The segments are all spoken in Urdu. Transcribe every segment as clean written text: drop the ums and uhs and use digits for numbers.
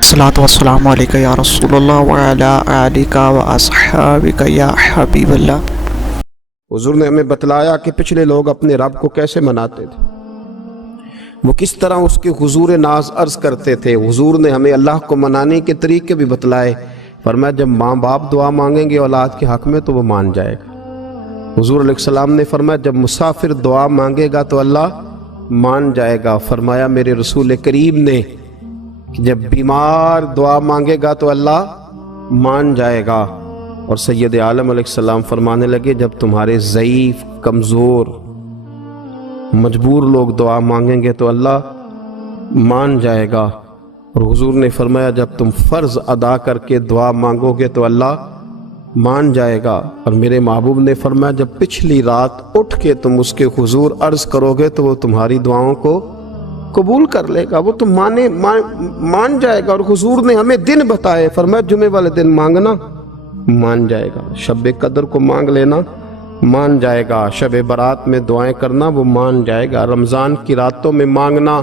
الصلاۃ والسلام علیکہ یا رسول اللہ وعلی آلکہ واصحابکہ یا حبیب اللہ۔ حضور نے ہمیں بتلایا کہ پچھلے لوگ اپنے رب کو کیسے مناتے تھے، وہ کس طرح اس کے حضور ناز عرض کرتے تھے۔ حضور نے ہمیں اللہ کو منانے کے طریقے بھی بتلائے، فرمایا جب ماں باپ دعا مانگیں گے اولاد کے حق میں تو وہ مان جائے گا۔ حضور علیہ السلام نے فرمایا جب مسافر دعا مانگے گا تو اللہ مان جائے گا۔ فرمایا میرے رسول کریم نے کہ جب بیمار دعا مانگے گا تو اللہ مان جائے گا۔ اور سید عالم علیہ السلام فرمانے لگے جب تمہارے ضعیف، کمزور، مجبور لوگ دعا مانگیں گے تو اللہ مان جائے گا۔ اور حضور نے فرمایا جب تم فرض ادا کر کے دعا مانگو گے تو اللہ مان جائے گا۔ اور میرے محبوب نے فرمایا جب پچھلی رات اٹھ کے تم اس کے حضور عرض کرو گے تو وہ تمہاری دعاؤں کو قبول کر لے گا، وہ تم مان جائے گا۔ اور حضور نے ہمیں دن بتائے، فرمایا جمعے والے دن مانگنا مان جائے گا، شب قدر کو مانگ لینا مان جائے گا، شب برات میں دعائیں کرنا وہ مان جائے گا، رمضان کی راتوں میں مانگنا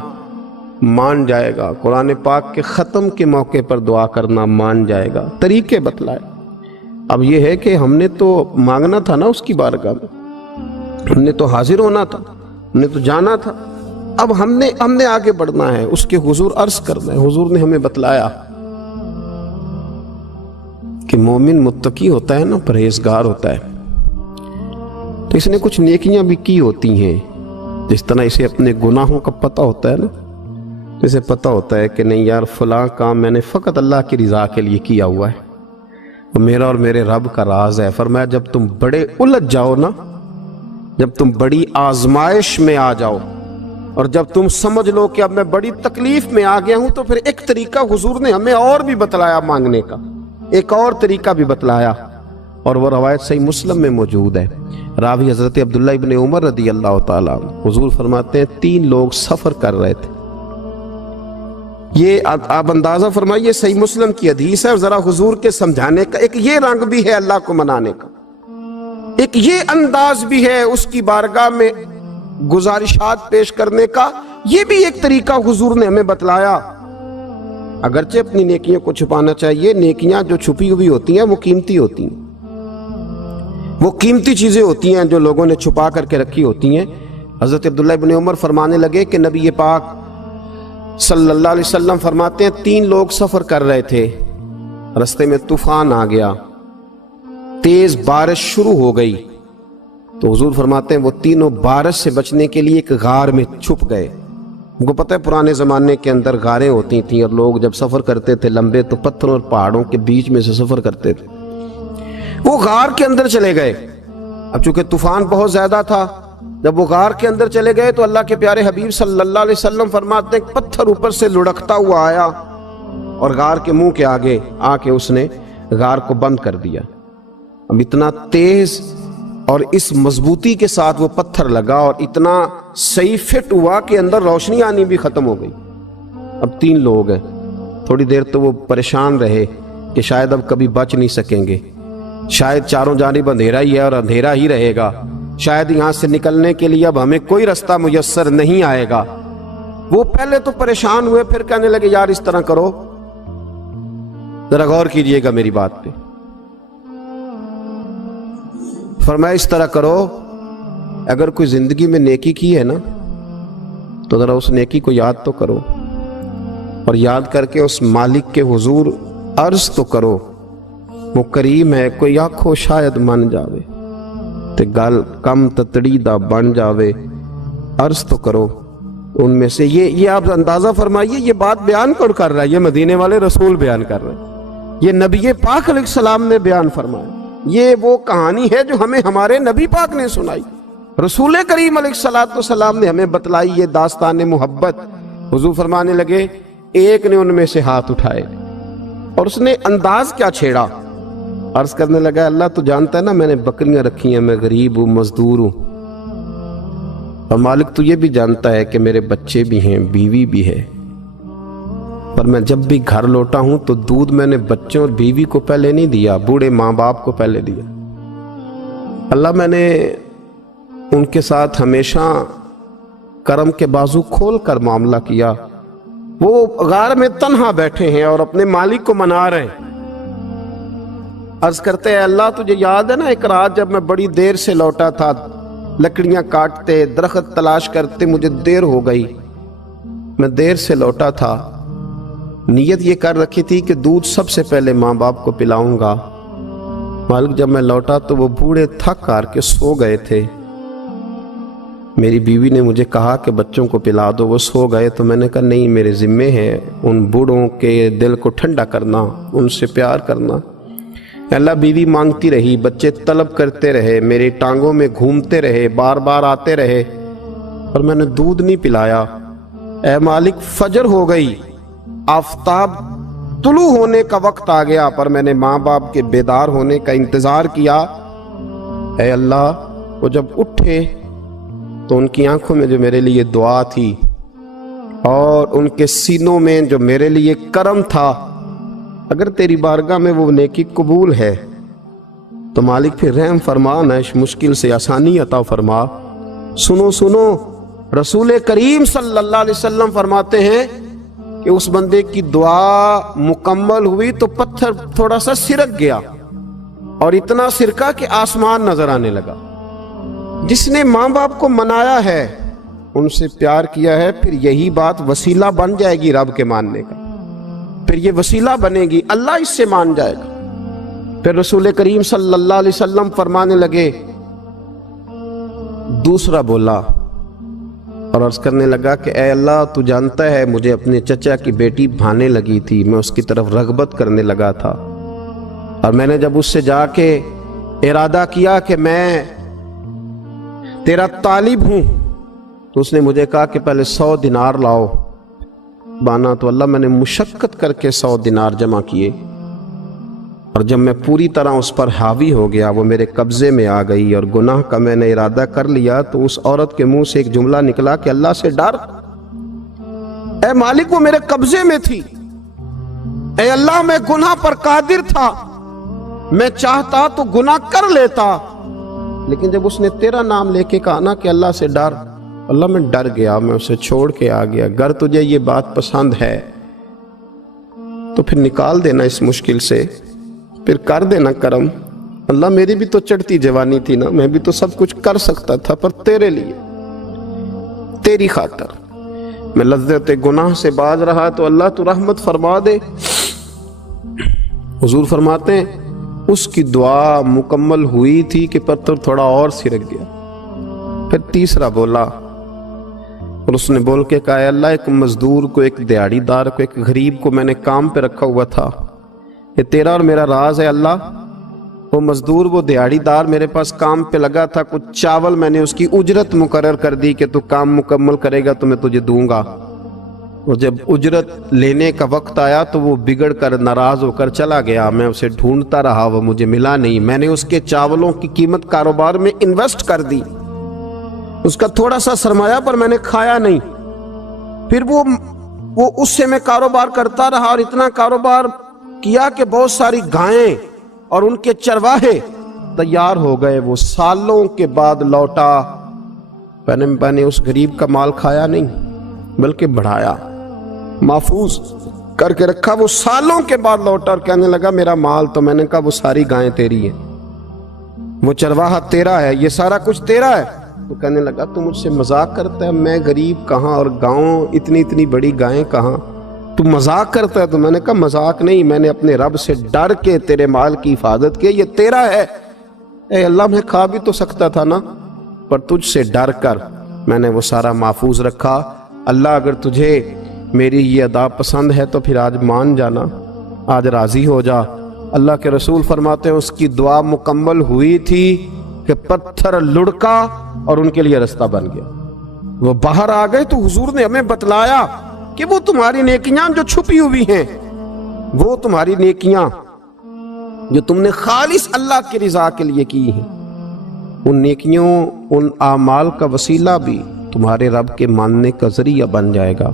مان جائے گا، قرآن پاک کے ختم کے موقع پر دعا کرنا مان جائے گا۔ طریقے بتلائے۔ اب یہ ہے کہ ہم نے تو مانگنا تھا نا اس کی بارگاہ میں، ہم نے تو حاضر ہونا تھا، ہم نے تو جانا تھا۔ اب ہم نے آگے بڑھنا ہے، اس کے حضور عرض کرنا ہے۔ حضور نے ہمیں بتلایا کہ مومن متقی ہوتا ہے نا، پرہیزگار ہوتا ہے، تو اس نے کچھ نیکیاں بھی کی ہوتی ہیں، جس طرح اسے اپنے گناہوں کا پتہ ہوتا ہے نا، تو اسے پتہ ہوتا ہے کہ نہیں یار فلاں کام میں نے فقط اللہ کی رضا کے لیے کیا ہوا ہے، وہ میرا اور میرے رب کا راز ہے۔ فرمایا جب تم بڑے الجھ جاؤ نا، جب تم بڑی آزمائش میں آ جاؤ اور جب تم سمجھ لو کہ اب میں بڑی تکلیف میں آ گیا ہوں، تو پھر ایک طریقہ حضور نے ہمیں اور بھی بتلایا مانگنے کا، ایک اور طریقہ بھی بتلایا، اور وہ روایت صحیح مسلم میں موجود ہے۔ راوی حضرت عبداللہ ابن عمر رضی اللہ تعالیٰ عنہ، حضور فرماتے ہیں 3 لوگ سفر کر رہے تھے، یہ آپ اندازہ فرمائیے صحیح مسلم کی حدیث ہے، اور ذرا حضور کے سمجھانے کا ایک یہ رنگ بھی ہے اللہ کو منانے کا، ایک یہ انداز بھی ہے اس کی بارگاہ میں گزارشات پیش کرنے کا، یہ بھی ایک طریقہ حضور نے ہمیں بتلایا۔ اگرچہ اپنی نیکیوں کو چھپانا چاہیے، نیکیاں جو چھپی ہوئی ہوتی ہیں وہ قیمتی ہوتی ہیں، وہ قیمتی چیزیں ہوتی ہیں جو لوگوں نے چھپا کر کے رکھی ہوتی ہیں۔ حضرت عبداللہ ابن عمر فرمانے لگے کہ نبی پاک صلی اللہ علیہ وسلم فرماتے ہیں 3 لوگ سفر کر رہے تھے، رستے میں طوفان آ گیا، تیز بارش شروع ہو گئی، تو حضور فرماتے ہیں وہ تینوں بارش سے بچنے کے لیے ایک غار میں چھپ گئے۔ ان کو پتہ ہے پرانے زمانے کے اندر غاریں ہوتی تھیں، اور لوگ جب سفر کرتے تھے لمبے تو پتھروں اور پہاڑوں کے بیچ میں سے سفر کرتے تھے، وہ غار کے اندر چلے گئے۔ اب چونکہ طوفان بہت زیادہ تھا، جب وہ غار کے اندر چلے گئے تو اللہ کے پیارے حبیب صلی اللہ علیہ وسلم فرماتے ہیں پتھر اوپر سے لڑکتا ہوا آیا اور غار کے منہ کے آگے آ کے اس نے غار کو بند کر دیا۔ اب اتنا تیز اور اس مضبوطی کے ساتھ وہ پتھر لگا اور اتنا صحیح فٹ ہوا کہ اندر روشنی آنی بھی ختم ہو گئی۔ اب 3 لوگ ہیں، تھوڑی دیر تو وہ پریشان رہے کہ شاید اب کبھی بچ نہیں سکیں گے، شاید چاروں جانب اندھیرا ہی ہے اور اندھیرا ہی رہے گا، شاید یہاں سے نکلنے کے لیے اب ہمیں کوئی رستہ میسر نہیں آئے گا۔ وہ پہلے تو پریشان ہوئے، پھر کہنے لگے یار اس طرح کرو، ذرا غور کیجئے گا میری بات پہ۔ فرمایا اس طرح کرو، اگر کوئی زندگی میں نیکی کی ہے نا تو ذرا اس نیکی کو یاد تو کرو، اور یاد کر کے اس مالک کے حضور عرض تو کرو، وہ کریم ہے، کوئی آنکھو شاید من جاوے تے گل کم تتڑی دا بن جاوے، عرض تو کرو ان میں سے۔ یہ آپ اندازہ فرمائیے یہ بات بیان کون کر رہا ہے؟ یہ مدینے والے رسول بیان کر رہے ہیں، یہ نبی پاک علیہ السلام نے بیان فرمایا، یہ وہ کہانی ہے جو ہمیں ہمارے نبی پاک نے سنائی، رسول کریم علیہ السلام نے ہمیں بتلائی، یہ داستان محبت۔ حضور فرمانے لگے ایک نے ان میں سے ہاتھ اٹھائے اور اس نے انداز کیا چھیڑا، عرض کرنے لگا اللہ تو جانتا ہے نا میں نے بکریاں رکھی ہیں، میں غریب ہوں، مزدور ہوں، اور مالک تو یہ بھی جانتا ہے کہ میرے بچے بھی ہیں، بیوی بھی ہے، پر میں جب بھی گھر لوٹا ہوں تو دودھ میں نے بچوں اور بیوی کو پہلے نہیں دیا، بوڑھے ماں باپ کو پہلے دیا۔ اللہ میں نے ان کے ساتھ ہمیشہ کرم کے بازو کھول کر معاملہ کیا، وہ غار میں تنہا بیٹھے ہیں اور اپنے مالک کو منا رہے ہیں. عرض کرتے ہیں اللہ تجھے یاد ہے نا ایک رات جب میں بڑی دیر سے لوٹا تھا, لکڑیاں کاٹتے درخت تلاش کرتے مجھے دیر ہو گئی, میں دیر سے لوٹا تھا, نیت یہ کر رکھی تھی کہ دودھ سب سے پہلے ماں باپ کو پلاؤں گا. مالک جب میں لوٹا تو وہ بوڑھے تھک ہار کے سو گئے تھے. میری بیوی نے مجھے کہا کہ بچوں کو پلا دو, وہ سو گئے. تو میں نے کہا نہیں, میرے ذمے ہے ان بوڑھوں کے دل کو ٹھنڈا کرنا, ان سے پیار کرنا. اللہ بیوی مانگتی رہی, بچے طلب کرتے رہے, میری ٹانگوں میں گھومتے رہے, بار بار آتے رہے, اور میں نے دودھ نہیں پلایا. اے مالک فجر ہو گئی, آفتاب طلوع ہونے کا وقت آ گیا, پر میں نے ماں باپ کے بیدار ہونے کا انتظار کیا. اے اللہ, وہ جب اٹھے تو ان کی آنکھوں میں جو میرے لیے دعا تھی اور ان کے سینوں میں جو میرے لیے کرم تھا, اگر تیری بارگاہ میں وہ نیکی قبول ہے تو مالک پھر رحم فرما, نہ اس مشکل سے آسانی عطا فرما. سنو سنو, رسول کریم صلی اللہ علیہ وسلم فرماتے ہیں کہ اس بندے کی دعا مکمل ہوئی تو پتھر تھوڑا سا سرک گیا, اور اتنا سرکا کہ آسمان نظر آنے لگا. جس نے ماں باپ کو منایا ہے, ان سے پیار کیا ہے, پھر یہی بات وسیلہ بن جائے گی رب کے ماننے کا, پھر یہ وسیلہ بنے گی, اللہ اس سے مان جائے گا. پھر رسول کریم صلی اللہ علیہ وسلم فرمانے لگے, دوسرا بولا اور عرض کرنے لگا کہ اے اللہ تو جانتا ہے مجھے اپنے چچا کی بیٹی بھانے لگی تھی, میں اس کی طرف رغبت کرنے لگا تھا, اور میں نے جب اس سے جا کے ارادہ کیا کہ میں تیرا طالب ہوں, تو اس نے مجھے کہا کہ پہلے 100 دینار لاؤ. بانا تو اللہ میں نے مشقت کر کے 100 دینار جمع کیے, اور جب میں پوری طرح اس پر حاوی ہو گیا, وہ میرے قبضے میں آ گئی اور گناہ کا میں نے ارادہ کر لیا, تو اس عورت کے منہ سے ایک جملہ نکلا کہ اللہ سے ڈر. اے مالک, وہ میرے قبضے میں تھی. اے اللہ, میں گناہ پر قادر تھا, میں چاہتا تو گناہ کر لیتا, لیکن جب اس نے تیرا نام لے کے کہا نا کہ اللہ سے ڈر, اللہ میں ڈر گیا, میں اسے چھوڑ کے آ گیا. اگر تجھے یہ بات پسند ہے تو پھر نکال دینا اس مشکل سے, پھر کر دینا کرم. اللہ میری بھی تو چڑھتی جوانی تھی نا, میں بھی تو سب کچھ کر سکتا تھا, پر تیرے لیے, تیری خاطر میں لذت گناہ سے باز رہا, تو اللہ تو رحمت فرما دے. حضور فرماتے ہیں اس کی دعا مکمل ہوئی تھی کہ پتھر تھوڑا اور سرک گیا. پھر تیسرا بولا, اور اس نے بول کے کہا اے اللہ, ایک مزدور کو, ایک دیہڑی دار کو, ایک غریب کو میں نے کام پہ رکھا ہوا تھا, یہ تیرا اور میرا راز ہے اللہ. وہ مزدور, وہ دیہڑی دار میرے پاس کام پہ لگا تھا, کچھ چاول میں نے اس کی اجرت مقرر کر دی کہ تو کام مکمل کرے گا تو میں تجھے دوں گا. اور جب اجرت لینے کا وقت آیا تو وہ بگڑ کر ناراض ہو کر چلا گیا. میں اسے ڈھونڈتا رہا, وہ مجھے ملا نہیں. میں نے اس کے چاولوں کی قیمت کاروبار میں انویسٹ کر دی, اس کا تھوڑا سا سرمایہ, پر میں نے کھایا نہیں. پھر وہ اس سے میں کاروبار کرتا رہا, اور اتنا کاروبار کیا کہ بہت ساری گائیں اور ان کے چرواہے تیار ہو گئے. وہ سالوں کے بعد لوٹا, میں نے اس غریب کا مال کھایا نہیں بلکہ بڑھایا, محفوظ کر کے رکھا. وہ سالوں کے بعد لوٹا اور کہنے لگا میرا مال. تو میں نے کہا وہ ساری گائیں تیری ہیں, وہ چرواہا تیرا ہے, یہ سارا کچھ تیرا ہے. تو کہنے لگا تو مجھ سے مذاق کرتا ہے, میں غریب کہاں اور گاؤں اتنی بڑی گائیں کہاں, تو مذاق کرتا ہے. تو میں نے کہا مذاق نہیں, میں نے اپنے رب سے ڈر کے تیرے مال کی حفاظت کی, یہ تیرا ہے. اے اللہ, میں کھا بھی تو سکتا تھا نا, پر تجھ سے ڈر کر میں نے وہ سارا محفوظ رکھا. اللہ اگر تجھے میری یہ ادا پسند ہے تو پھر آج مان جانا, آج راضی ہو جا. اللہ کے رسول فرماتے ہیں اس کی دعا مکمل ہوئی تھی کہ پتھر لڑکا اور ان کے لیے رستہ بن گیا. وہ باہر آ گئے تو حضور نے ہمیں بتلایا کہ وہ تمہاری نیکیاں جو چھپی ہوئی ہیں, وہ تمہاری نیکیاں جو تم نے خالص اللہ کی رضا کے لیے کی ہیں, ان نیکیوں, ان اعمال کا وسیلہ بھی تمہارے رب کے ماننے کا ذریعہ بن جائے گا.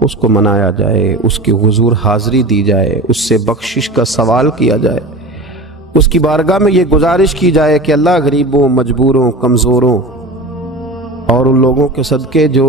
اس کو منایا جائے, اس کی حضور حاضری دی جائے, اس سے بخشش کا سوال کیا جائے, اس کی بارگاہ میں یہ گزارش کی جائے کہ اللہ غریبوں, مجبوروں, کمزوروں اور ان لوگوں کے صدقے جو